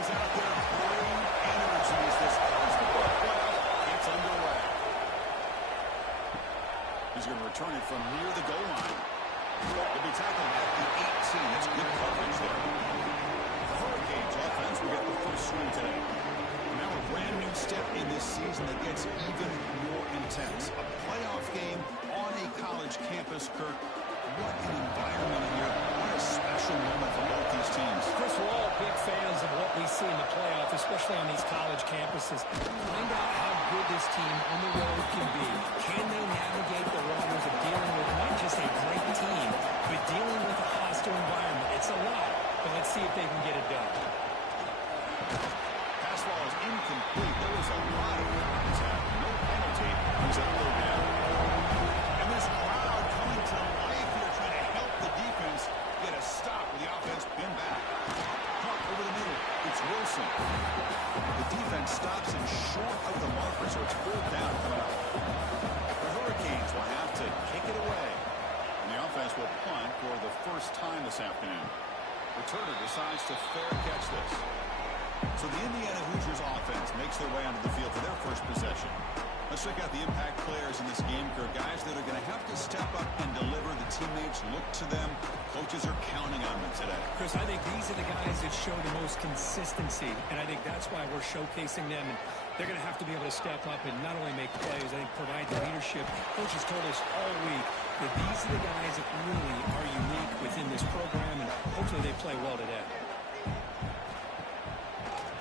comes out there pouring energy as this college football playoff gets underway. He's going to return it from near the goal line. He'll be tackled at the 18. That's good coverage there. The Hurricanes offense will get the first swing today. Now a brand new step in this season that gets even more intense. A playoff game on a college campus, Kirk. What an environment here. What a special moment for both these teams. Chris, we're all big fans of what we see in the playoffs, especially on these college campuses. Find out how good this team on the road can be. Can they navigate the waters of dealing with not just a great team, but dealing with a hostile environment? It's a lot, but let's see if they can get it done. Pass ball is incomplete. There was a lot of contact. No penalty. Brings up third down. And this crowd coming to life here, trying to help the defense get a stop with the offense pinned back. Caught over the middle. It's Wilson. The defense stops him short of the marker, so it's fourth down coming up. The Hurricanes will have to kick it away. And the offense will punt for the first time this afternoon. Returner decides to fair catch this. So the Indiana Hoosiers offense makes their way onto the field for their first possession. Let's check out the impact players in this game, Kirk. Guys that are going to have to step up and deliver. The teammates look to them. Coaches are counting on them today. Chris, I think these are the guys that show the most consistency, and I think that's why we're showcasing them. And they're going to have to be able to step up and not only make plays, I think provide the leadership. Coaches told us all week that these are the guys that really are unique within this program, and hopefully they play well today.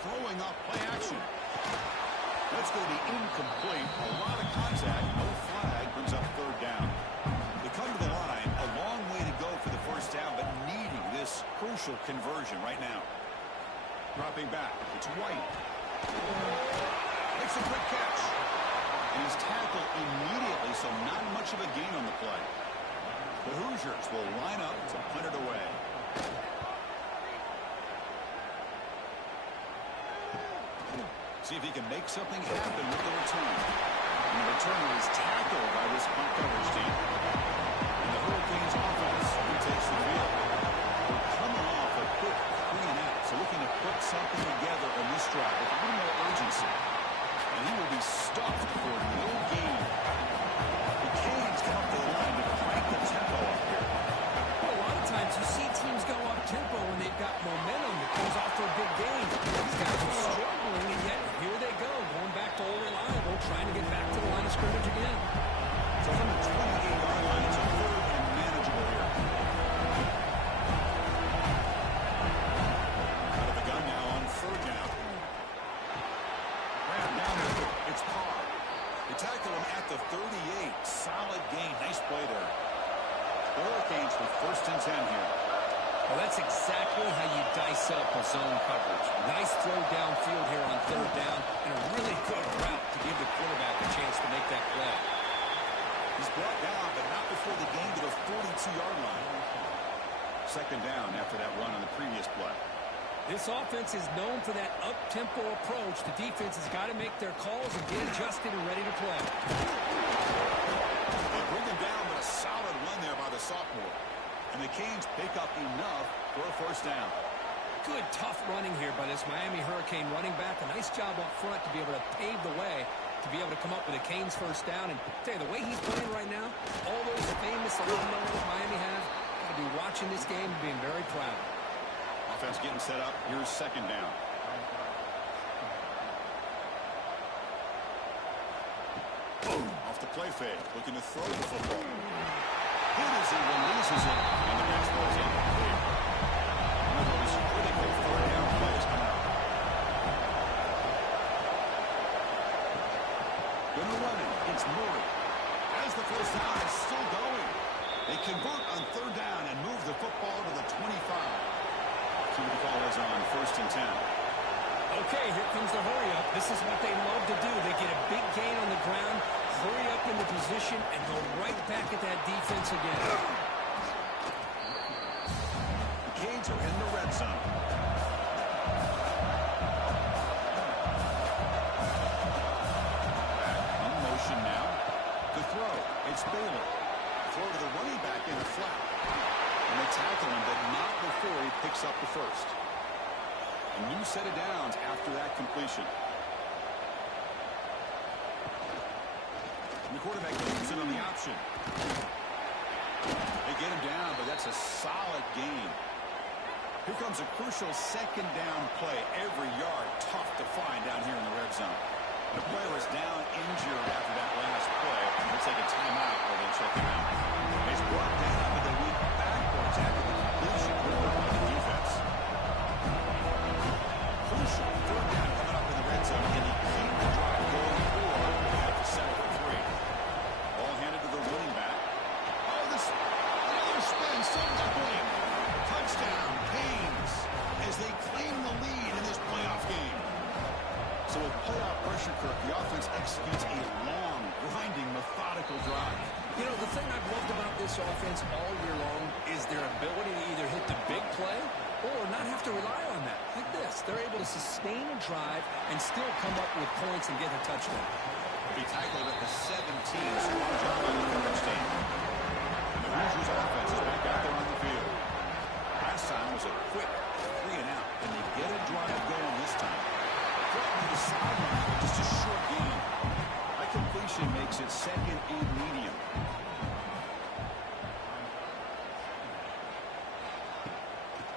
Throwing up play action. That's going to be incomplete. A lot of contact. No flag. Brings up third down. They come to the line. A long way to go for the first down, but needing this crucial conversion right now. Dropping back. It's White. Makes a quick catch. And he's tackled immediately, so not much of a gain on the play. The Hoosiers will line up to punt it away. See if he can make something happen with the return. And the returner is tackled by this punt coverage team. And the Hurricanes offense retakes the field. We're coming off a quick 3-and-out, so looking to put something together on this drive with a little more urgency. And he will be stuffed for no gain. The Canes come up to the line to crank the tempo up here. Well, a lot of times you see teams go up tempo when they've got momentum that comes off for a big gain. These guys are struggling, and yet here they go, going back to old reliable, trying to get back to the line of scrimmage again. So from the 28-yard line, it's a third and manageable here. Out of the gun now on third down. Ran down there. It's Carr. They tackle him at the 38. Solid gain. Nice play there. The Hurricanes with first and 10 here. Well, that's exactly how you dice up a zone coverage. Nice throw downfield here on third down, and a really good route to give the quarterback a chance to make that play. He's brought down, but not before the gain to the 42-yard line. Second down after that run on the previous play. This offense is known for that up-tempo approach. The defense has got to make their calls and get adjusted and ready to play. They bring him down, but a solid run there by the sophomore. And the Canes pick up enough for a first down. Good, tough running here by this Miami Hurricane running back. A nice job up front to be able to pave the way, to be able to come up with a Canes first down. And I'll tell you, the way he's playing right now, all those famous alumni that Miami have, got to be watching this game and being very proud. Offense getting set up. Here's second down. Off the play fake, looking to throw the football. Hit as he releases it, and the pass ball is incomplete. One of those critical third down plays coming up. Gonna run it. It's Murray. As the first down is still going. They convert on third down and move the football to the 25. See what the call is on first and 10. Okay, here comes the hurry up. This is what they love to do. They get a big gain on the ground, hurry up into position, and go right back at that defense again. The Canes are in the red zone. Back in motion now. The throw. It's Baylor. Throw to the running back in a flat. And they tackle him, but not before he picks up the first. A new set of downs after that completion. And the quarterback keeps it on the option. They get him down, but that's a solid gain. Here comes a crucial second down play. Every yard tough to find down here in the red zone. The player is down injured after that last play. Looks like a timeout where they check him out. He's brought down, but they went backwards after the completion. Good work by the defense. Crucial third down coming up in the red zone. Can he keep the drive going, or they have to settle for 3? Ball handed to the running back. Oh, this another spin, still doubling. Touchdown, Canes, as they claim the lead in this playoff game. So with playoff pressure, Kirk, the offense executes a long, grinding, methodical drive. You know, the thing I've loved about this offense all year long is their ability to either hit the big play or not have to rely on that. Like this, they're able to sustain a drive and still come up with points and get a touchdown. He tackled at the 17, strong job on the coverage team. And the Hoosiers offense is back out there on the field. Last time was a quick 3 and out, and they get a drive going this time. Threatening the sideline, but just a short gain. That completion makes it second and medium.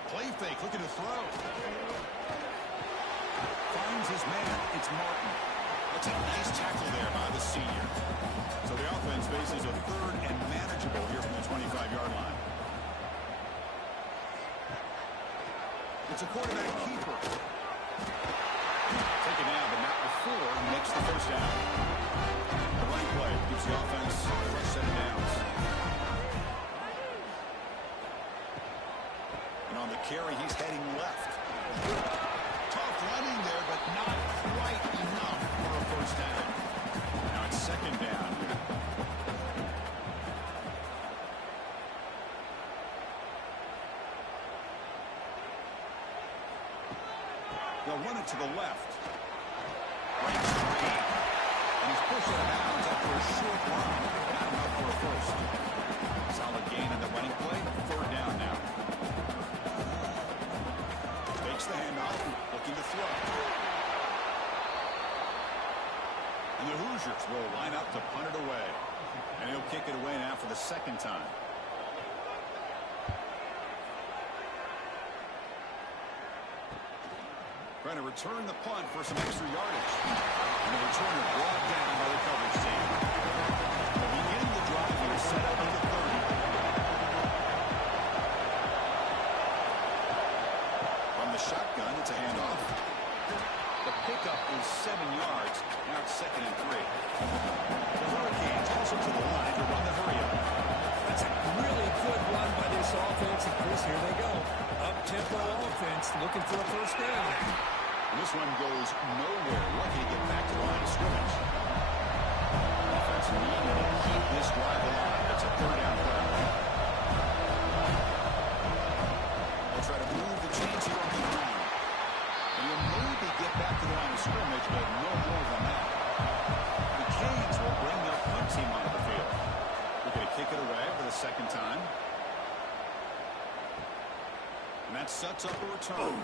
Play fake, looking to throw. Finds his man. It's Martin. That's a nice tackle there by the senior. So the offense faces a third and manageable here from the 25-yard line. It's a quarterback keeper. Taken down, but not before he makes the first down. The right play keeps the offense fresh set of downs. And on the carry, he's heading left. Tough running there, but not quite enough for a first down. Now it's second down. They'll run it to the left. Right straight. And he's pushed out of bounds after a short run. Not enough for a first. Solid gain on the running play. Third down now. Takes the handoff. Looking to throw. And the Hoosiers will line up to punt it away. And he'll kick it away now for the second time. Trying to return the punt for some extra yardage. And the returner brought down by the coverage team. They'll begin the drive here, set up at the 30. From the shotgun, it's a handoff. The pickup is 7 yards. Now it's second and 3. The Hurricanes also to the line to run the hurry-up. That's a really good run by this offense. And Chris, here they go. Up-tempo offense looking for a first down. And this one goes nowhere. Lucky to get back to the line of scrimmage. Offense needing to keep this drive alive. That's a third down play. They'll try to move the chains here on the ground. And you'll maybe get back to the line of scrimmage, but no more than that. The Canes will bring their punt team onto the field. They're going to kick it away for the second time. And that sets up a return.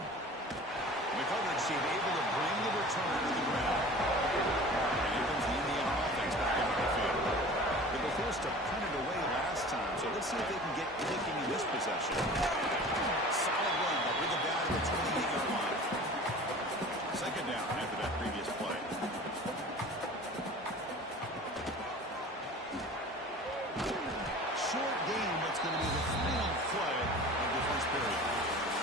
The coverage team able to bring the return to the ground. And here comes the Indiana offense back out of the field. They were forced to punt it away last time, so let's see if they can get kicking in this possession. Solid run, but bring them down to the 28-yard line. Second down after that previous play. Short game, what's going to be the final play of the first period.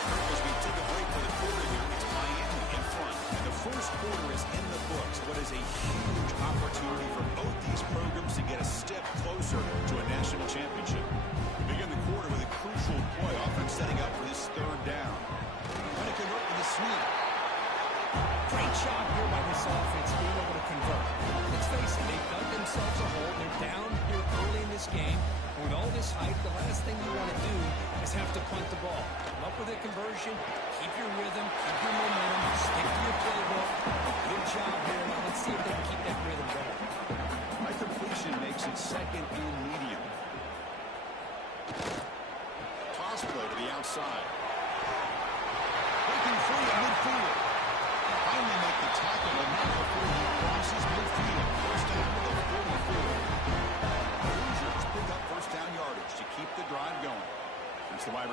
As we take a break for the quarter here, it's Miami in front. And the first quarter is in the books. What is a huge opportunity for both these programs to get a step closer to a national championship. We begin the quarter with a crucial play. Offense setting up for this third down. Trying to convert with a sweep. Great job here by this offense being able to convert. Let's face it, they've dug themselves a hole. They're down here early in this game. With all this hype, the last thing you want to do is have to punt the ball. Come up with a conversion, keep your rhythm, keep your momentum, stick to your playbook. Good job here. Now let's see if they can keep that rhythm going. My completion makes it second and medium. Toss play to the outside. Breaking free at midfield.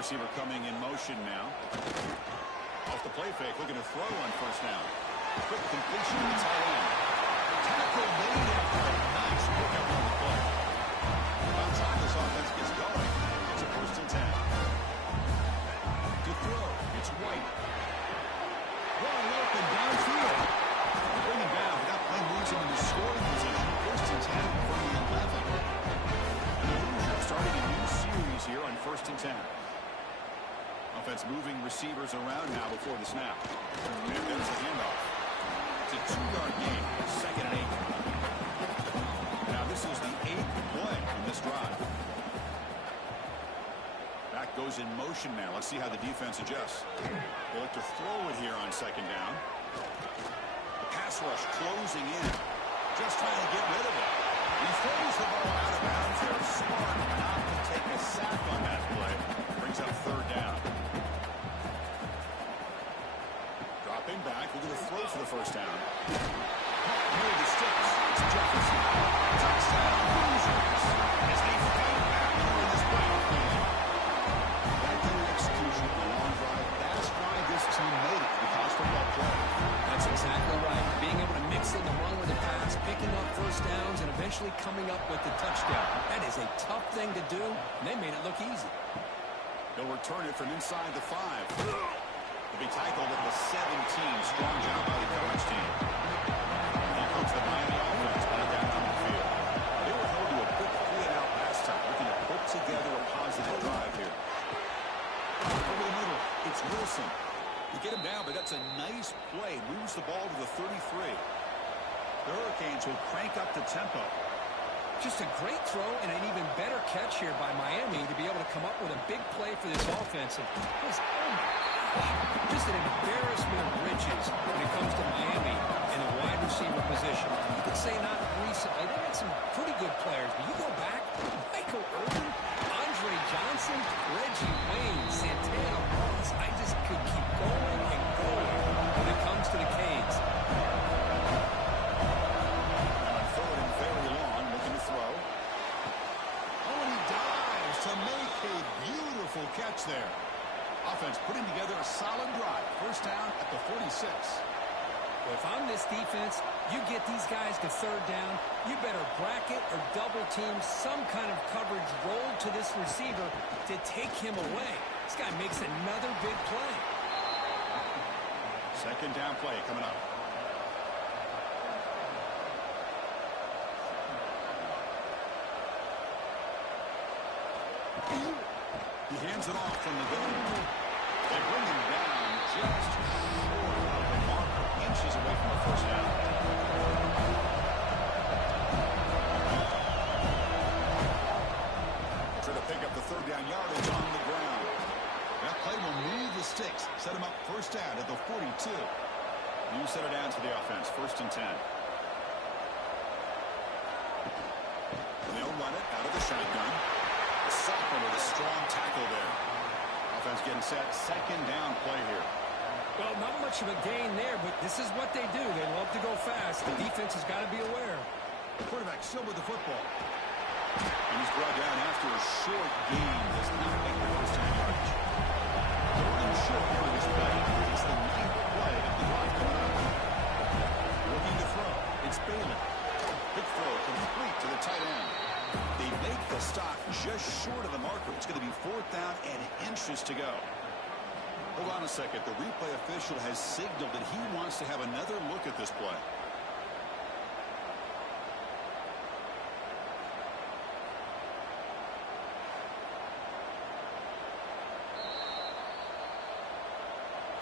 Receiver coming in motion now. Off the play fake, looking to throw on first down. Quick completion to the tight end. Tackle made after a nice pickup on the play. By the time this offense gets going, it's a 1st and 10. To throw, it's White. Wide open downfield. Bring him down without playing moves him into scoring position. 1st and 10 from the 11. And the Hoosiers starting a new series here on 1st and 10. Offense moving receivers around now before the snap. And there's the handoff. It's a 2-yard gain. 2nd and 8. Now this is the 8th play in this drive. Back goes in motion now. Let's see how the defense adjusts. They look to throw it here on 2nd down. The pass rush closing in. Just trying to get rid of it. He throws the ball out of bounds there. Smart not to take a sack on that play. Brings up 3rd down. Dropping back. We're going to throw for the 1st down. Near the sticks. It's Jefferson. Touchdown Hoosiers. As they fight back here in this playoff game. That kind of execution on a long drive. That's why this team made it to the college football playoff. That's exactly right. Being able to mix in the run with the pass, picking up 1st downs, and eventually coming up with the touchdown. That is a tough thing to do, and they made it look easy. They'll return it from inside the 5. They'll be tackled at the 17. Strong job by the coverage team. Here comes the Miami offense back out on the field. They were held to a quick 3-and-out last time, looking to put together a positive drive here. Over the middle, it's Wilson. You get him down, but that's a nice play. Moves the ball to the 33. The Hurricanes will crank up the tempo. Just a great throw and an even better catch here by Miami to be able to come up with a big play for this offense. And just, oh my gosh, just an embarrassment of riches when it comes to Miami in the wide receiver position. You could say not recently. They had some pretty good players, but you go back, Michael Irvin, Andre Johnson, Reggie Wayne, Santana Moss. I just could keep going and going when it comes to the Canes. Catch there. Offense putting together a solid drive. 1st down at the 46. Well, if I'm this defense, you get these guys to 3rd down, you better bracket or double team some kind of coverage roll to this receiver to take him away. This guy makes another big play. 2nd down play coming up. He hands it off from the gun. They bring him down just short of the marker, inches away from the 1st down. Try to pick up the 3rd down yardage on the ground. That play will move the sticks, set him up 1st down at the 42. New set of downs for the offense, 1st and 10. And they'll run it out of the shotgun. Sopper with a strong tackle there. Offense getting set. 2nd down play here. Well, not much of a gain there, but this is what they do. They love to go fast. The defense has got to be aware. The quarterback still with the football. And he's brought down after a short gain. Does not make the 1st down yardage. Third and short here in this play. It's the 9th play of the drive coming up. Looking to throw. It's Bailey. Big throw complete to the tight end. They make the stop just short of the marker. It's going to be 4th down and inches to go. Hold on a second. The replay official has signaled that he wants to have another look at this play.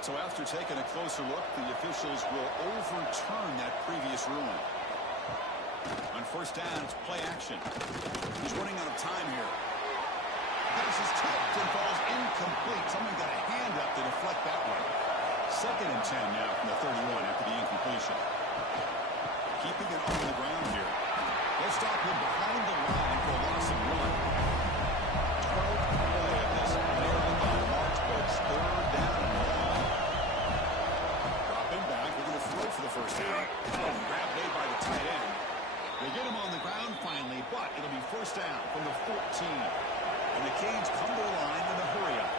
So after taking a closer look, the officials will overturn that previous ruling. On 1st down, it's play action. He's running out of time here. Pass is tipped and falls incomplete. Someone got a hand up to deflect that one. 2nd and 10 now from the 31 after the incompletion. Keeping it on the ground here. They'll stop him behind the line for a loss of 1. 12th play of this marathon march, but it's 3rd down and long. Dropping back, we're going to throw for the 1st down. Grab made by the tight end. They get him on the ground finally, but it'll be 1st down from the 14. And the Canes come to the line in a hurry-up.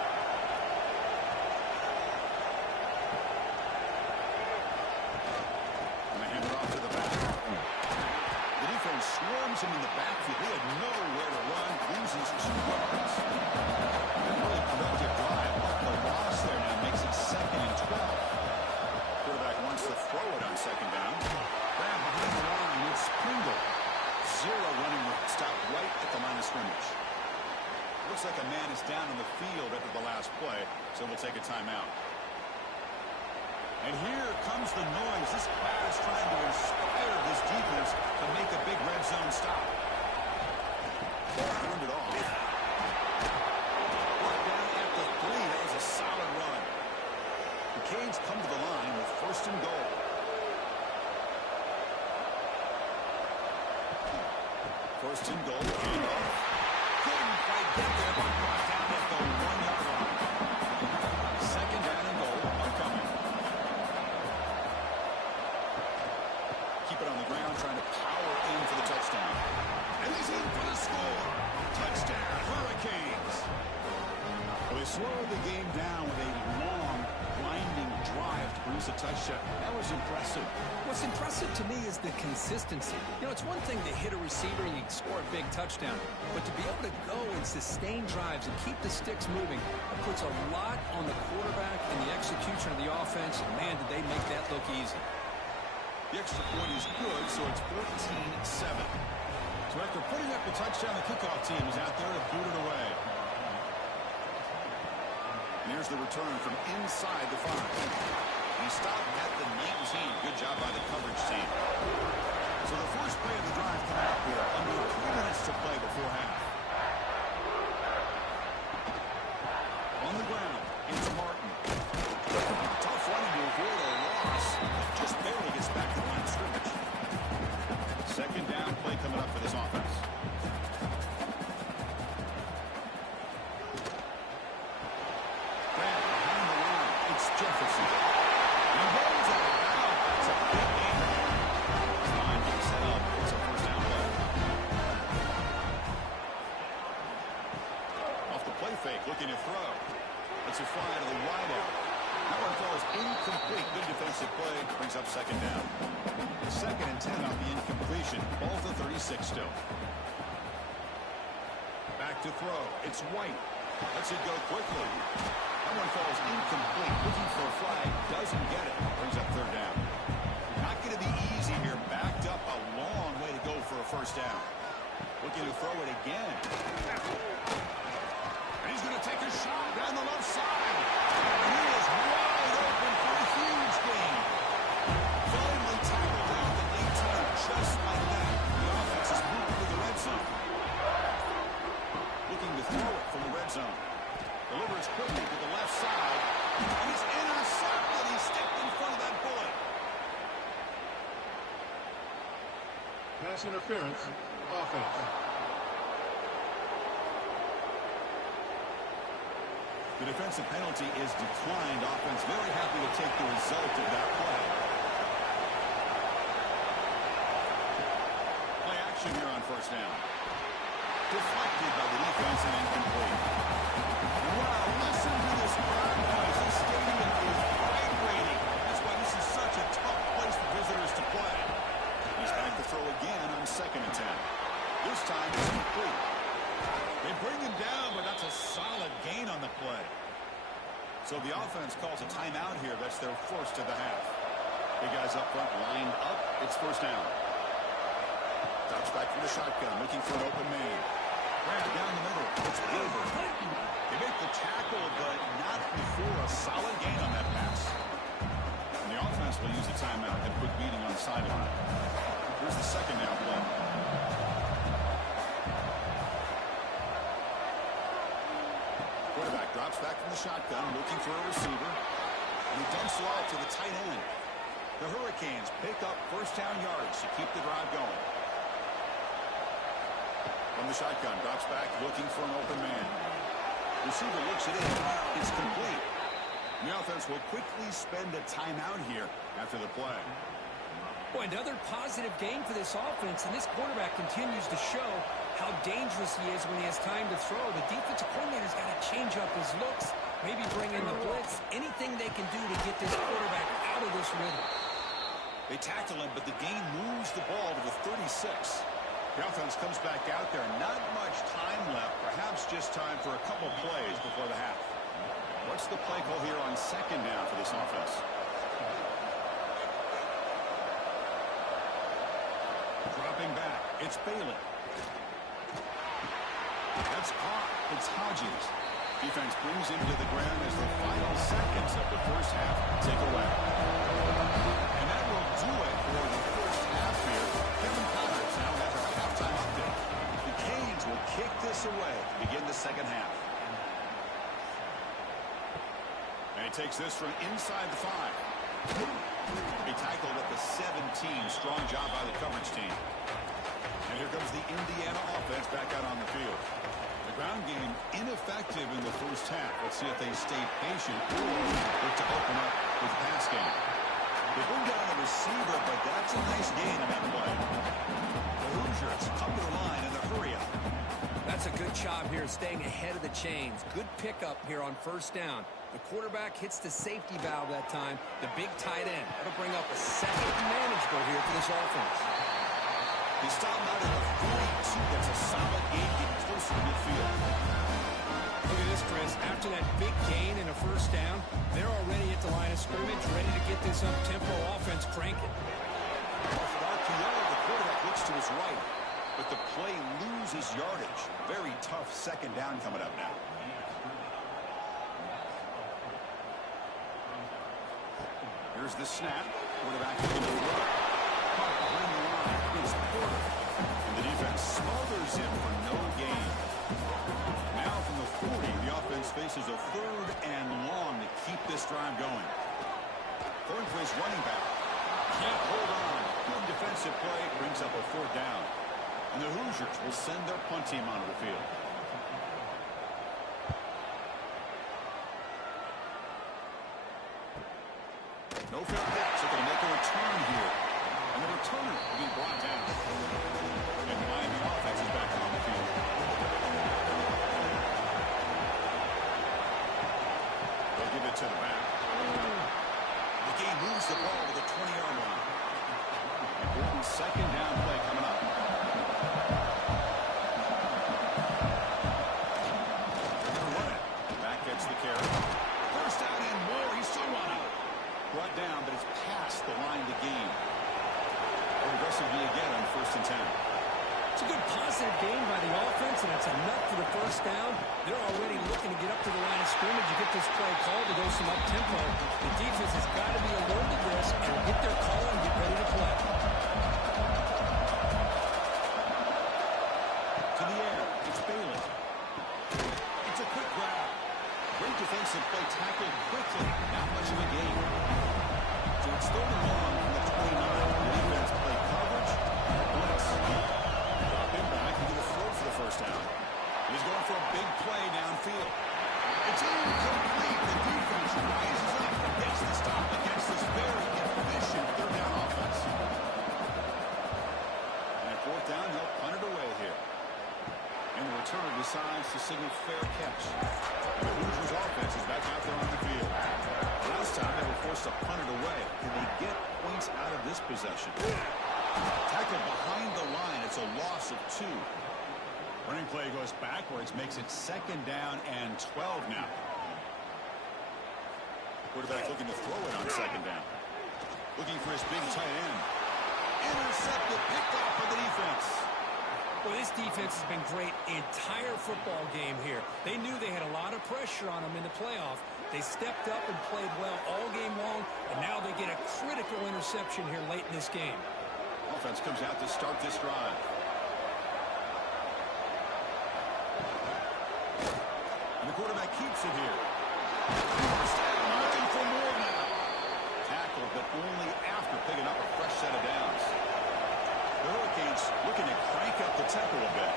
him in the backfield. He had nowhere to run, loses 2 yards. Really productive drive, but the loss there now makes it 2nd and 12. Quarterback wants to throw it on 2nd down. Grab behind the line, it's Pringle. 0 running room, stop right at the line of scrimmage. Looks like a man is down in the field after the last play, so we'll take a timeout. And here comes the noise. This crowd is trying to inspire this defense to make a big red zone stop. Turned it off. Brought down at the 3. That was a solid run. The Canes come to the line with 1st and goal. First and goal. Handoff. Couldn't quite get there, but brought down at the 1-yard line. 2nd down and goal. Upcoming. Keep it on the ground, trying to power in for the touchdown. And he's in for the score. Touchdown, Hurricanes. Well, they slowed the game down with a long, blinding drive to produce a touchdown. That was impressive. What's impressive to me is the consistency. You know, it's one thing to hit a receiver and you can score a big touchdown, but to be able to go and sustain drives and keep the sticks moving, it puts a lot on the quarterback and the execution of the offense, and man, did they make that look easy. The extra point is good, so it's 14-7. So after putting up the touchdown, the kickoff team is out there to boot it away. And here's the return from inside the 5. He stopped at the 19. Good job by the coverage team. So the first play of the drive coming up here. Under 3 minutes to play before half. On the ground, it's Martin. Tough running to avoid a loss. Just barely gets back to the line of scrimmage. 2nd down play coming up for this offense. Grab behind the line. It's Jefferson. He rolls out of bounds. That's a big game there. Line gets set up. It's a 1st down play. Off the play fake, looking to throw. It's a fly to the wideout. That one falls incomplete. Good defensive play. Brings up 2nd down. 2nd and 10 on the incompletion. Ball to 36 still. Back to throw. It's White. Lets it go quickly. That one falls incomplete. Looking for a flag. Doesn't get it. Brings up 3rd down. Not going to be easy here. Backed up a long way to go for a 1st down. Looking to throw it again. And he's going to take a shot down the left side. And he is wide open for a huge gain. Finally tackled down the late turn. Just like that. The offense is moving to the red zone. Looking to throw it from the red zone. Delivers quickly to the left side. And he's intercepted. He stepped in front of that bullet. Pass interference. Offense. The defensive penalty is declined. Offense very happy to take the result of that play. Play action here on 1st down. Deflected by the defense and incomplete. Wow, listen to this crowd noise. This stadium is vibrating. That's why this is such a tough place for visitors to play. He's back to throw again on 2nd and 10. This time it's complete. They bring him down, but that's a solid gain on the play. So the offense calls a timeout here. That's their 1st of the half. Big guys up front lined up. It's 1st down. Drops back from the shotgun, looking for an open man. Grab down the middle. It's Gilbert. They make the tackle, but not before a solid gain on that pass. And the offense will use a timeout and quick beating on the sideline. Here's the 2nd down play. Quarterback drops back from the shotgun, looking for a receiver. And he dumps it off to the tight end. The Hurricanes pick up 1st down yards to keep the drive going. From the shotgun, drops back, looking for an open man. Receiver looks it in. It's complete. And the offense will quickly spend a timeout here after the play. Boy, another positive game for this offense, and this quarterback continues to show how dangerous he is when he has time to throw. The defensive coordinator's got to change up his looks, maybe bring in the blitz, anything they can do to get this quarterback out of this rhythm. They tackle him, but the gain moves the ball to the 36. The offense comes back out there. Not much time left. Perhaps just time for a couple plays before the half. What's the play call here on second down for this offense? Dropping back. It's Bailey. That's caught. It's Hodges. Defense brings him to the ground as the final seconds of the first half tick away. And that will do it for the first half here. Kevin Connors now has our halftime update. The Canes will kick this away to begin the second half. And he takes this from inside the 5. He tackled at the 17. Strong job by the coverage team. And here comes the Indiana offense back out on the field. The ground game ineffective in the first half. Let's see if they stay patient or look to open up with the pass game. They bring down the receiver, but that's a nice gain in that play. The Hoosiers come to the line in the hurry up. That's a good job here staying ahead of the chains. Good pickup here on first down. The quarterback hits the safety valve that time. The big tight end. That'll bring up a second manageable here for this offense. He stopped out at the 42. That's a solid gain, getting closer to midfield. Look at this, Chris. After that big gain and a first down, they're already at the line of scrimmage, ready to get this up-tempo offense cranking. Off of RPO, the quarterback looks to his right, but the play loses yardage. Very tough second down coming up now. Here's the snap. Quarterback looking to throw. Caught behind the line. It's Porter. And the defense smothers him for no gain. Now from the 40, the offense faces a third and long to keep this drive going. Third place running back. Can't hold on. Good defensive play. Brings up a fourth down. And the Hoosiers will send their punt team onto the field. No fair catch. They're going to make a return here. And the returner will be brought down. And the Miami offense is back on the field. They'll give it to the back. The game moves the ball to the 20-yard line. Important second down play coming up. They're going to run it. Back gets the carry. First down and more. He's still running. Brought down, but it's past the line to gain. Aggressively again on 1st and 10. It's a good positive gain by the offense, and it's enough for the first down. They're already looking to get up to the line of scrimmage to get this play called to go some up-tempo. The defense has got to be alert to this and get their call and get ready to play. To the air, it's Bailey. It's a quick grab. Great defensive play, tackled quickly. Not much of a gain. So it's third and long from the 29. The defense play coverage. Blitz. Drop him back and get a throw for the first down. He's going for a big play downfield. It's incomplete. The defense rises up and gets the stop against this very efficient third down offense. And fourth down, he'll punt it away here. And the returner decides to signal fair catch. And the Hoosiers offense is back out there on the field. Last time they were forced to punt it away. Can they get points out of this possession? Tackled behind the line. It's a loss of 2. Running play goes backwards, makes it second down and 12 now. Quarterback looking to throw it on second down. Looking for his big tight end. Intercepted, picked off by the defense. Well, this defense has been great the entire football game here. They knew they had a lot of pressure on them in the playoff. They stepped up and played well all game long, and now they get a critical interception here late in this game. Offense comes out to start this drive. And the quarterback keeps it here. First down, looking for more now. Tackled, but only after picking up a fresh set of downs. The Hurricanes looking to crank up the tempo a bit.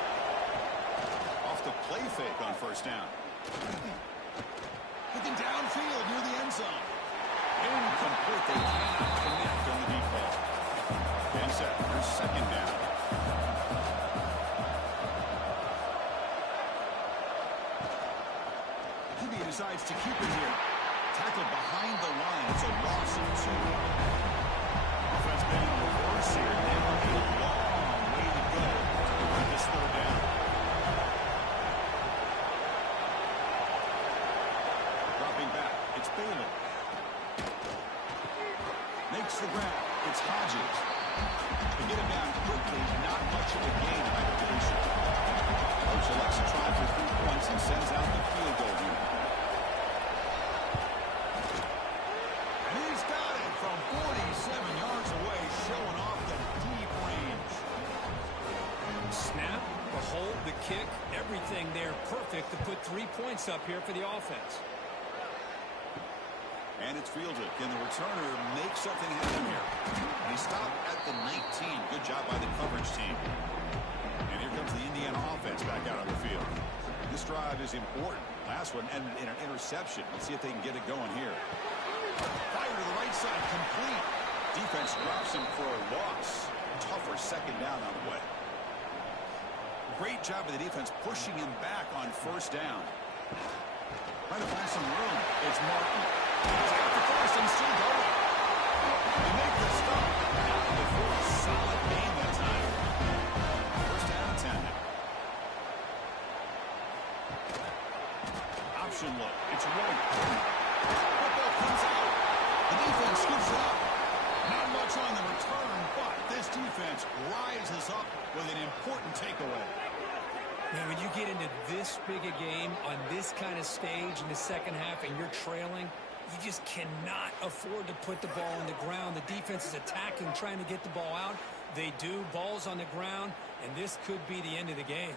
Off the play fake on first down. Looking downfield near the end zone. Incomplete. They cannot connect on the deep ball. And set for second down. Hibby decides to keep it here. Tackled behind the line. It's a loss of 2. Offense been on the reverse here. Now a long way to go to edges. To get him down quickly, not much of a gain in isolation. Coach elects to try for 3 points and sends out the field goal unit. And he's got it from 47 yards away, showing off the deep range. Snap, the hold, the kick, everything there perfect to put 3 points up here for the offense. And it's fielded. Can the returner make something happen here? And he stopped at the 19. Good job by the coverage team. And here comes the Indiana offense back out on the field. This drive is important. Last one ended in an interception. Let's see if they can get it going here. Fire to the right side, complete. Defense drops him for a loss. Tougher second down on the way. Great job of the defense pushing him back on first down. Trying to find some room. It's Martin. He's got the first and still going. They make the stop. Not before a solid gain that time. First down and 10 now. Option look. It's White. Football comes out. The defense scoops it up. Not much on the return, but this defense rises up with an important takeaway. Now, when you get into this big a game on this kind of stage in the second half and you're trailing, you just cannot afford to put the ball on the ground. The defense is attacking, trying to get the ball out. They do. Ball's on the ground, and this could be the end of the game.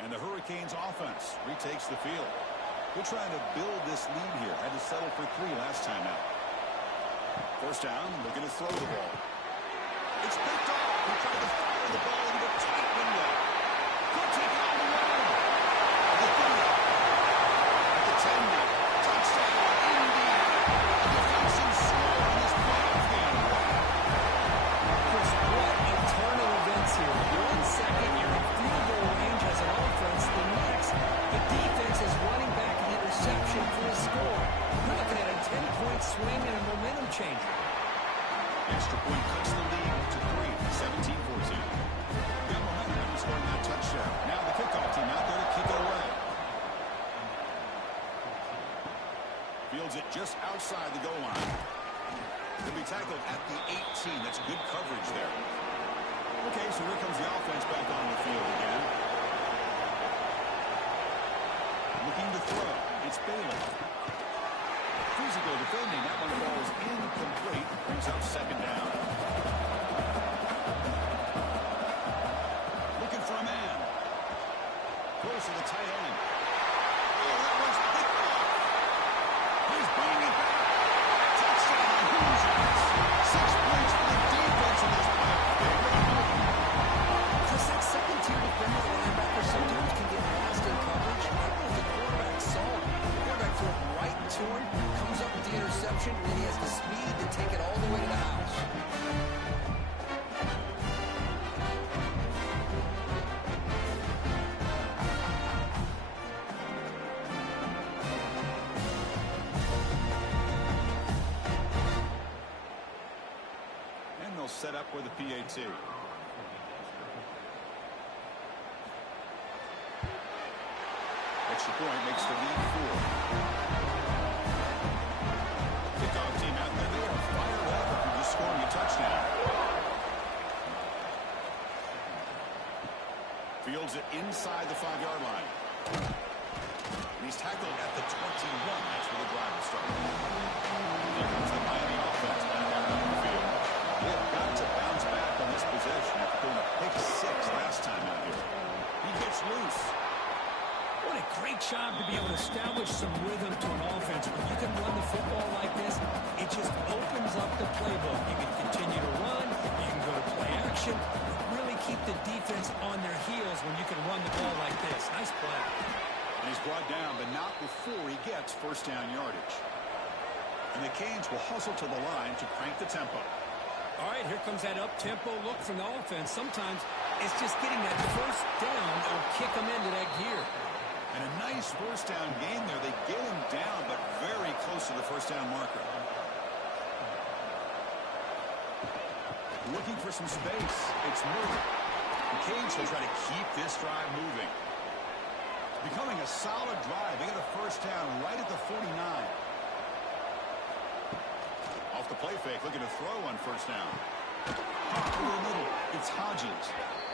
And the Hurricanes offense retakes the field. They're trying to build this lead here. Had to settle for 3 last time out. First down, looking to throw the ball. It's picked off. He tried to fire the ball into a tight window. Could take it on the run. The 30. At the 10 now. Touchdown, Indiana. A defensive score in this playoff game. Chris, what internal events here. 1 second, you're in field goal range as an offense. The next, the defense is running back an interception for a score. You're looking at a 10-point swing and a momentum changer. Extra point cuts the lead to 3, 17-14. Got momentum after scoring that touchdown. Now the kickoff team out there to kick it away. Fields it just outside the goal line. He'll be tackled at the 18. That's good coverage there. Okay, so here comes the offense back on the field again. Looking to throw. It's Bailey. Physical defending. That one falls incomplete. Brings up second down. Looking for a man. Close to the tight end. Oh, that one's picked off. He's bringing it back. Touchdown, Hoosiers. 6 points for the defense in this playoff game. Chris, that second-tier defender, the linebacker, sometimes can get lost in coverage. I don't know if the quarterback saw him. The quarterback threw it right to him, comes up with the interception, and he has the speed to take it all the way to the house. And they'll set up with a PAT. Extra point makes the lead 4. Kickoff team out there. They are fired up after just scoring a touchdown. Fields it inside the 5-yard line. And he's tackled at the 21. That's where the drive will start. Here comes the Miami offense back out on the field. They have got to bounce back on this possession after going a pick 6 last time out here. He gets loose. What a great job to be able to establish some rhythm to an offense. When you can run the football like this, it just opens up the playbook. You can continue to run, you can go to play action, really keep the defense on their heels when you can run the ball like this. Nice play. And he's brought down, but not before he gets first down yardage. And the Canes will hustle to the line to crank the tempo. All right, here comes that up-tempo look from the offense. Sometimes it's just getting that first down that will kick them into that gear. And a nice first down game there. They get him down, but very close to the first down marker. Looking for some space. It's moving. The Canes will try to keep this drive moving. Becoming a solid drive. They get a first down right at the 49. Off the play fake, looking to throw on first down. Off to the middle. It's Hodges.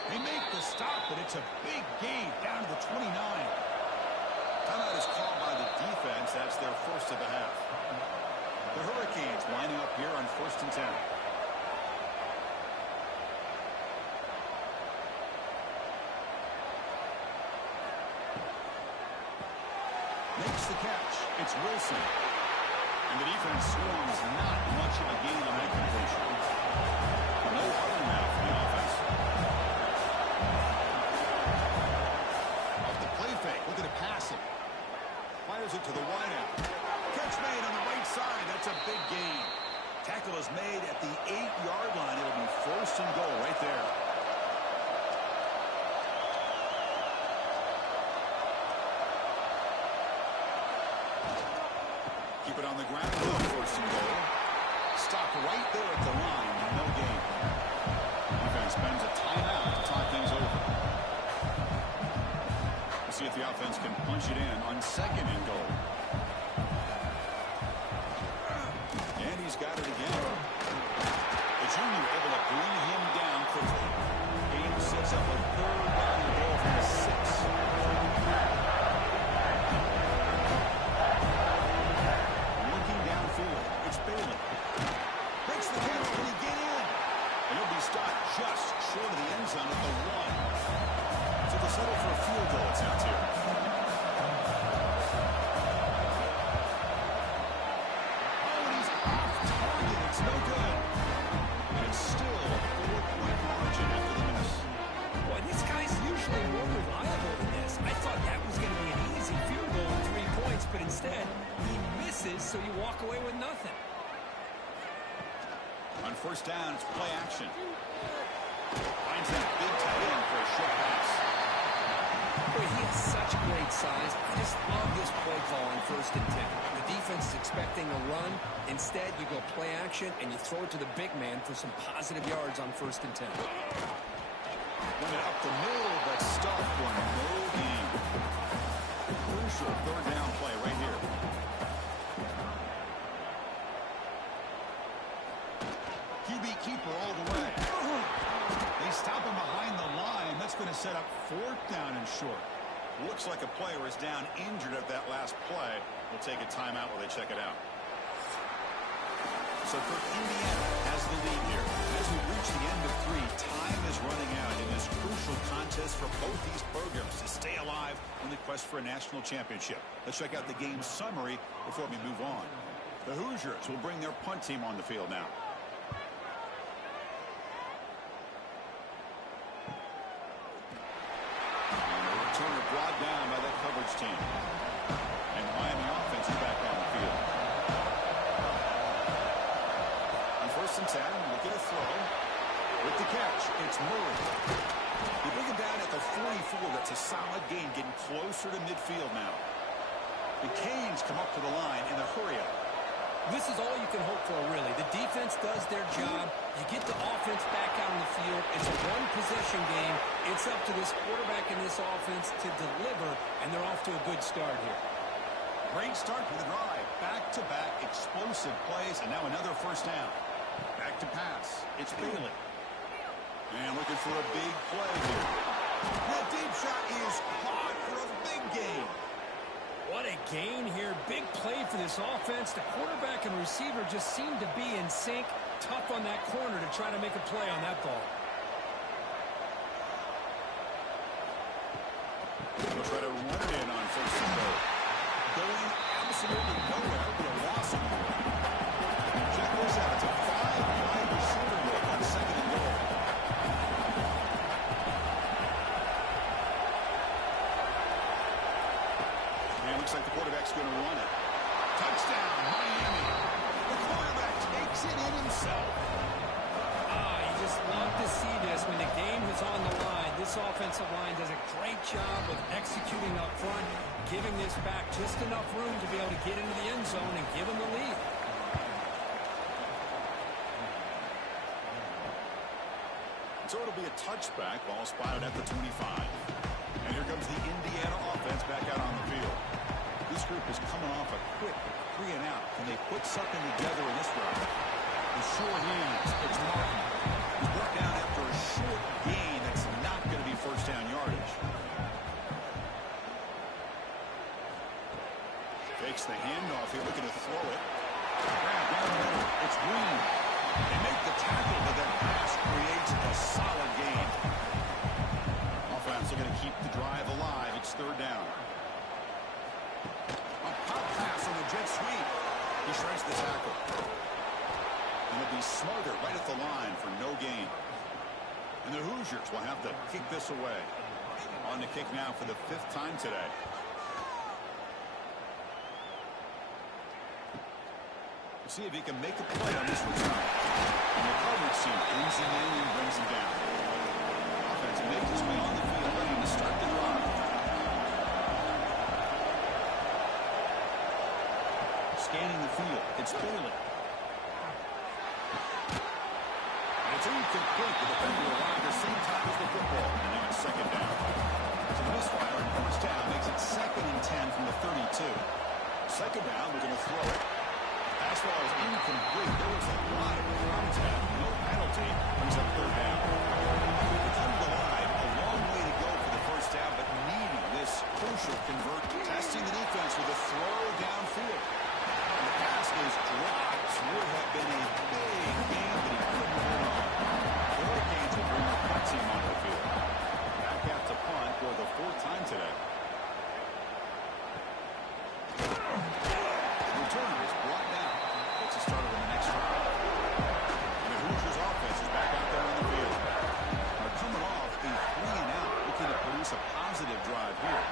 They make the stop, but it's a big gain down to the 29. Timeout is called by the defense. That's their first of the half. The Hurricanes lining up here on 1st and 10. Makes the catch. It's Wilson. And the defense swarms not much of a gain on that completion. No other now for the offense. Off the play fake. Looking to pass it. Fires it to the wideout. Catch made on the right side. That's a big gain. Tackle is made at the 8-yard line. It'll be 1st and goal right there. Keep it on the ground. 1st and goal. Stop right there at the line. No gain. Defense spends a timeout to talk things over. We'll see if the offense can punch it in on 2nd and goal. And he's got it again. The junior able to bring him down quickly. Game sets up a 3rd down and goal from the 6. Looking downfield. It's Bailey. Makes the catch. Can he get in? And he'll be stopped just short of the end zone at the 1. So they'll settle for a field goal, it sounds here. It's no good. And it's still a 4-point margin after the miss. Boy, this guy's usually more reliable than this. I thought that was going to be an easy field goal with 3 points, but instead, he misses, so you walk away with nothing. On 1st down, it's play action. Finds that big tight end for a short pass. Boy, he has such great size. I just love this play call on 1st and 10. The defense is expecting a run. Instead, you go play action, and you throw it to the big man for some positive yards on 1st and 10. Run it up the middle, but stopped for no gain. Crucial 3rd down play right here. QB keeper all the way. They stop him behind the line. That's going to set up 4th down and short. Looks like a player is down injured at that last play. We'll take a timeout while they check it out. So for Indiana has the lead here. As we reach the end of 3, time is running out in this crucial contest for both these programs to stay alive in the quest for a national championship. Let's check out the game summary before we move on. The Hoosiers will bring their punt team on the field now. Turner brought down by that coverage team. And Miami offense is back on the field. On 1st and 10, looking to throw. With the catch, it's Murray. They bring him down at the 44. That's a solid gain, getting closer to midfield now. The Canes come up to the line in a hurry-up. This is all you can hope for, really. The defense does their job. You get the offense back out on the field. It's a one-possession game. It's up to this quarterback and this offense to deliver, and they're off to a good start here. Great start for the drive. Back-to-back explosive plays, and now another 1st down. Back to pass. It's Bailey. And looking for a big play here. That deep shot is caught for a big gain. What a gain here. Big play for this offense. The quarterback and receiver just seem to be in sync. Tough on that corner to try to make a play on that ball. They'll try to run it in on 1st and goal. Going absolutely nowhere with a loss. Check this out. It's a 5-wide receiver look on 2nd and goal. And looks like the quarterback's going to run it. Touchdown, Miami. The quarterback takes it in himself. You just love to see this when the game is on the line. This offensive line does a great job of executing up front, giving this back just enough room to be able to get into the end zone and give them the lead. So it'll be a touchback. Ball spotted at the 25. And here comes the Indiana offense back out on the field. This group is coming off a quick 3-and-out. Can they put something together in this round? The sure hands. It's Martin. He's brought down after a short gain. That's not going to be first down yardage. Fakes the handoff here, looking to throw it. Grab down the middle. It's Green. They make the tackle, but that pass creates a solid gain. Offense are going to keep the drive alive. It's third down. A pop pass on the jet sweep. He shreds the tackle. And it'll be Smarter right at the line for no gain. And the Hoosiers will have to kick this away. On the kick now for the 5th time today. See if he can make a play on this return. And the coverage team brings him in and brings him down. Offense makes his way on the field, ready to start the drive. Scanning the field, it's Bailey. And it's incomplete. The defender arrived at the same time as the football. And now it's second down. So the misfire on first down makes it 2nd and 10 from the 32. Second down, we're going to throw it. Pass ball is incomplete. There was a lot of contact. No penalty. Brings up third down. It's under the line. A long way to go for the first down, but needing this crucial convert. Testing the defense with a throw downfield. And the pass is dropped. Would have been a big game, but he couldn't hold on. The Hurricanes will bring the punt team onto the field. Back out to punt for the 4th time today. Returner is brought down. Gets a started on the next drive. And the Hoosiers offense is back out there on the field. They're coming off a 3-and-out, looking to produce a positive drive here.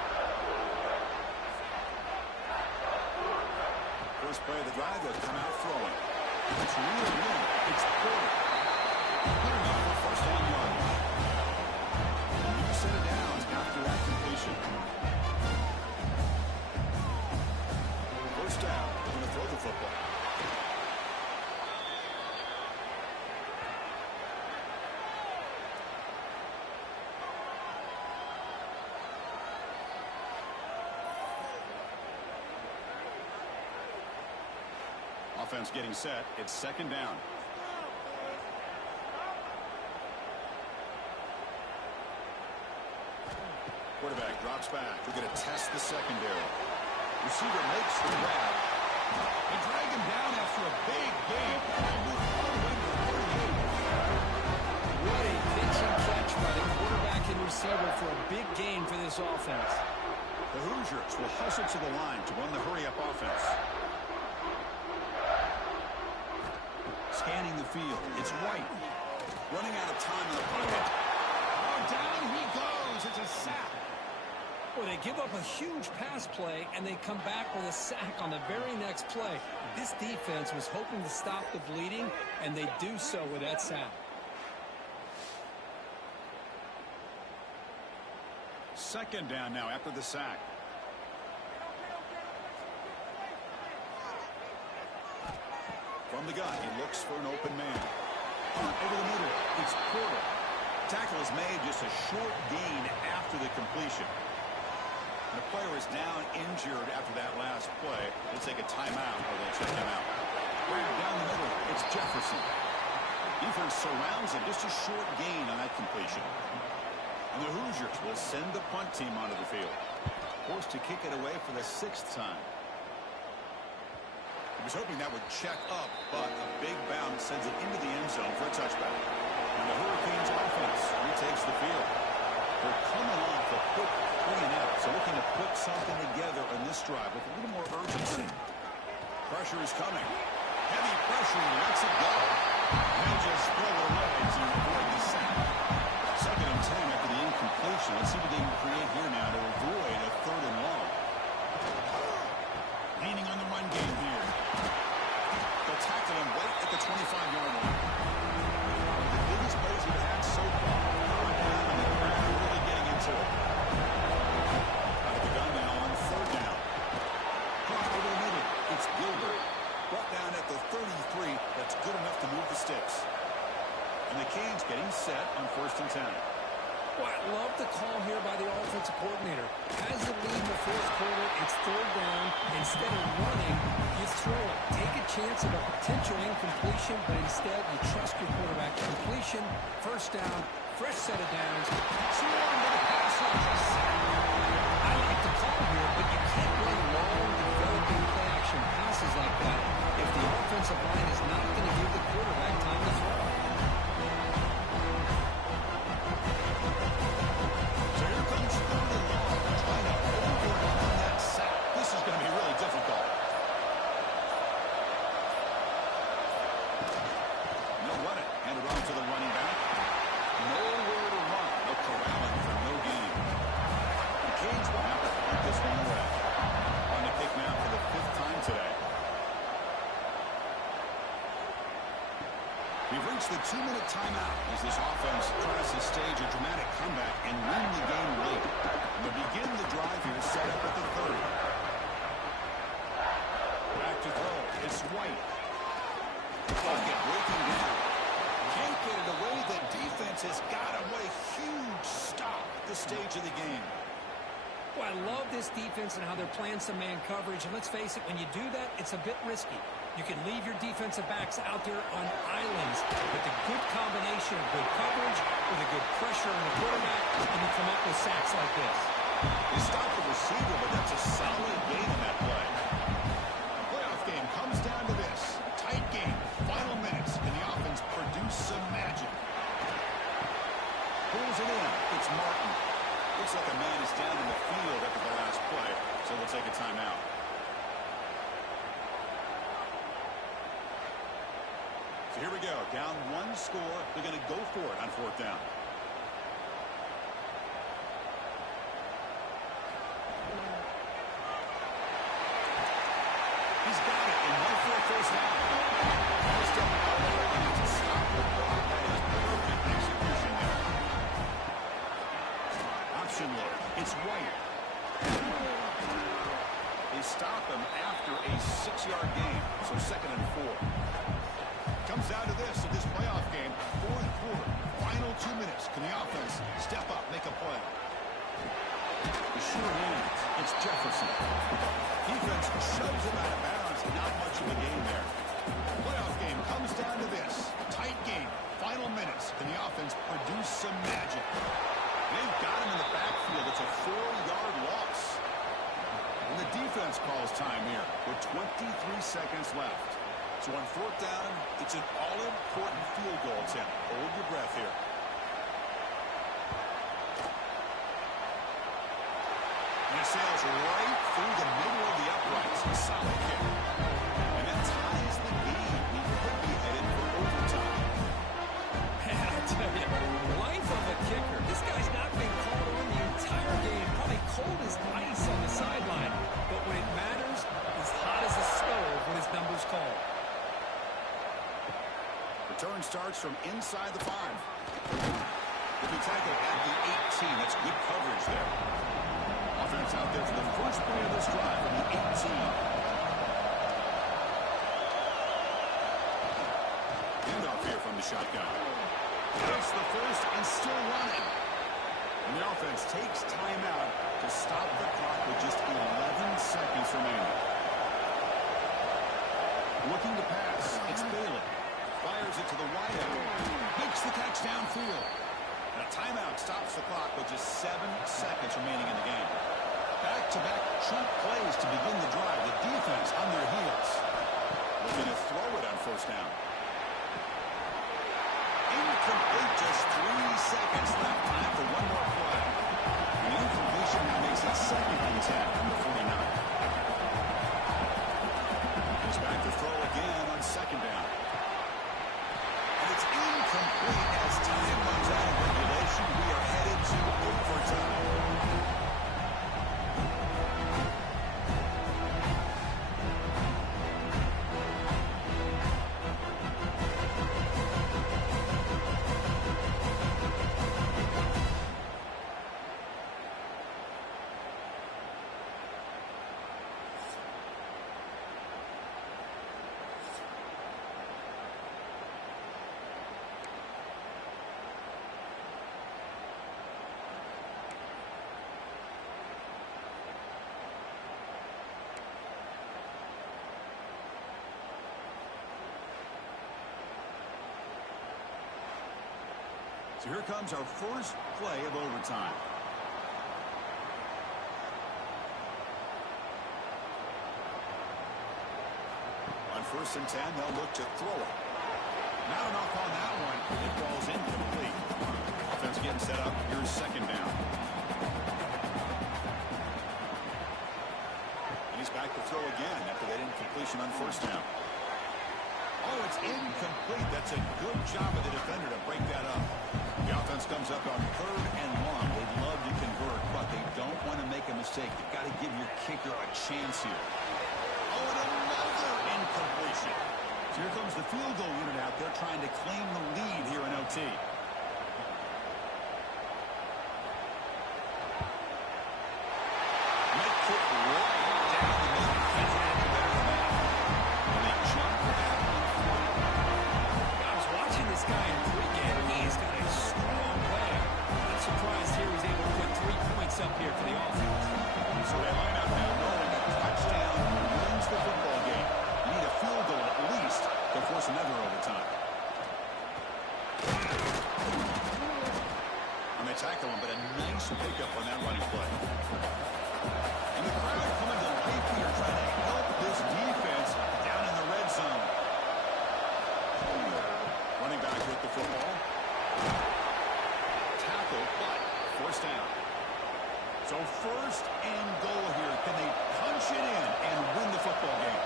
First play of the drive, they'll come out throwing. It's real win. It's Porter. Good enough for first down yardage. A new set of downs after that completion. First down. They're going to throw the football. Offense getting set. It's second down. Quarterback drops back. We're going to test the secondary. Receiver makes the grab. They drag him down after a big gain. What a pitch and catch by the quarterback and receiver for a big gain for this offense. The Hoosiers will hustle to the line to run the hurry-up offense. Scanning the field. It's White. Running out of time in the pocket. Oh, down he goes. It's a sack. Well, they give up a huge pass play, and they come back with a sack on the very next play. This defense was hoping to stop the bleeding, and they do so with that sack. Second down now after the sack. From the gun, he looks for an open man. Over the middle, it's Porter. Tackle is made, just a short gain after the completion. The player is down injured after that last play. They'll take a timeout or they'll check him out. Right down the middle, it's Jefferson. Defense surrounds him, just a short gain on that completion. And the Hoosiers will send the punt team onto the field. Forced to kick it away for the 6th time. He was hoping that would check up, but a big bounce sends it into the end zone for a touchback. And the Hurricanes offense retakes the field. They're coming off a quick 3-and-out, so looking to put something together on this drive with a little more urgency. Pressure is coming. Heavy pressure, he lets it go. He'll just throw it away to avoid the sack. 2nd and 10 after the incompletion. Let's see what they can create here now to avoid a 3rd and long. Leaning on the run game here. They'll tackle him right at the 25-yard line. The biggest plays we've had so far. Third down, and the crowd really getting into it. Out of the gun now on 3rd down. Caught over the middle. It's Gilbert. Brought down at the 33. That's good enough to move the sticks. And the Canes getting set on 1st and 10. Well, I love the call here by the offensive coordinator. Has the lead in the 4th quarter. It's 3rd down. Instead of running, you throw it. Take a chance of a potential incompletion, but instead you trust your quarterback. Completion, first down, fresh set of downs. Swarm to the pass rush. I like the call here, but you can't run long, developing play-action passes like that if the offensive line is not going to give the quarterback time to throw. So here comes third and long, trying to overcome that sack. This is going to be really difficult. And they'll run it. Hand it off to the running back. Nowhere to run. They'll corral it for no gain. The Canes will have to fight this one away. On the kick now for the 5th time today. We've reached the 2-minute timeout as this offense tries to stage a dramatic comeback and win the game late. They'll begin the drive here, set up at the 30. Back to throw. It's White. Pocket breaking down. Can't get it away. The defense has got him. What a huge stop at this stage of the game. Well, I love this defense and how they're playing some man coverage. And let's face it, when you do that, it's a bit risky. You can leave your defensive backs out there on islands with a good combination of good coverage, with a good pressure on the quarterback, and you come up with sacks like this. They stop the receiver, but that's a solid gain in that play. The playoff game comes down to this. Tight game. Final minutes. Can the offense produce some magic? Pulls it in. It's Martin. Looks like a man is down in the field after the last play, so we'll take a timeout. So here we go. Down 1 score. They're going to go for it on 4th down. He's got it. And one for a first down. Almost up all the way to stop the block. That is perfect execution there. Option look. It's White. They stop him after a 6-yard gain. So 2nd and 4. Comes down to this in this playoff game. 4th quarter. Final 2 minutes. Can the offense step up, make a play? The short hands. It's Jefferson. Defense shoves him out of bounds. Not much of a gain there. Playoff game comes down to this. Tight game. Final minutes. Can the offense produce some magic? They've got him in the backfield. It's a 4-yard loss. And the defense calls time here with 23 seconds left. So on 4th down, it's an all-important field goal attempt. Hold your breath here. And it sails right through the middle of the uprights. A solid kick. And that ties the game. We could be headed for overtime. Man, I tell you, life of a kicker. This guy's not been called on the entire game. Probably cold as ice on the sideline. But when it matters, he's hot as a stove when his number's called. Return starts from inside the 5. If you tackle at the 18, that's good coverage there. Offense out there for the first play of this drive from the 18. Handoff here from the shotgun. That's the first and still running. And the offense takes timeout to stop the clock with just 11 seconds remaining. Looking to pass. It's Bailey. Fires it to the wide end. Makes the catch downfield. And a timeout stops the clock with just 7 seconds remaining in the game. Back-to-back cheap plays to begin the drive. The defense on their heels. Looking to throw it on 1st down. Incomplete. Just 3 seconds left. Time for one more play. An incompletion now makes it 2nd and 10 from the 49. He's back to throw again on 2nd down. And it's incomplete as time runs out of regulation. We are headed to overtime. So here comes our first play of overtime. On 1st and 10, they'll look to throw it. Not enough on that one. It falls incomplete. Offense getting set up. Here's 2nd down. And he's back to throw again after that incompletion on 1st down. Oh, it's incomplete. That's a good job of the defender to break that up. The offense comes up on 3rd and long. They'd love to convert, but they don't want to make a mistake. You've got to give your kicker a chance here. Oh, and another incompletion. So here comes the field goal unit out there trying to claim the lead here in OT. Might kick right down the middle. Can't handle better than that. And they jump back. I was watching this guy in pregame. He's got a strong leg. Not surprised here he's able to put 3 points up here for the offense. So they line up now knowing a touchdown wins the football game. You need a field goal at least to force another overtime. And they tackle him, but a nice pickup on that running play. And the crowd coming to life here trying to help this defense down in the red zone. Running back with the football. Tackle, but 1st down. So 1st and goal here. Can they punch it in and win the football game?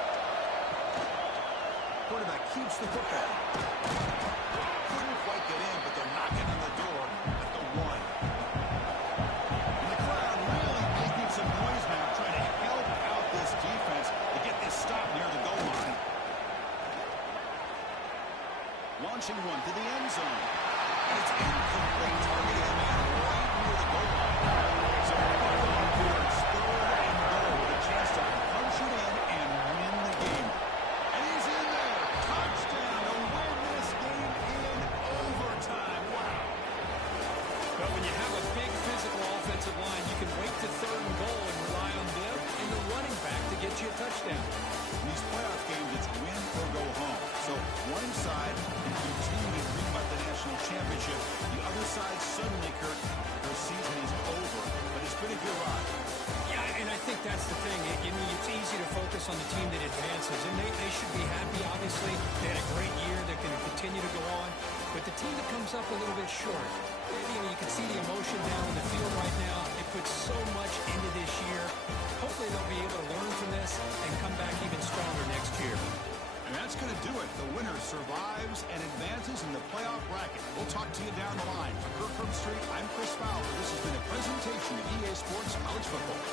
Quarterback keeps the football. Couldn't quite get in, but they're knocking on the door at the 1. And the crowd really making some noise now, trying to help out this defense to get this stop near the goal line. Launching one to the end zone. And it's incomplete, targeting a man right near the goal line. So it's 3rd and goal with a chance to punch it in and win the game. And he's in there. Touchdown to win this game in overtime. Wow. But when you have a big physical offensive line, you can wait to 3rd and goal and rely on them and the running back to get you a touchdown. In these playoff games, it's win or go home. So one side can continue to dream about the national championship. The other side suddenly, Kurt, their season is over. But it's been a good ride. Yeah, and I think that's the thing. It's easy to focus on the team that advances, and they should be happy, obviously. They had a great year. They're going to continue to go on. But the team that comes up a little bit short, you can see the emotion down on the field right now. They put so much into this year. Hopefully they'll be able to learn from this and come back even stronger next year. And that's going to do it. The winner survives and advances in the playoff bracket. We'll talk to you down the line. For Kirk Herbstreit, I'm Chris Fowler. This has been a presentation of EA Sports College Football.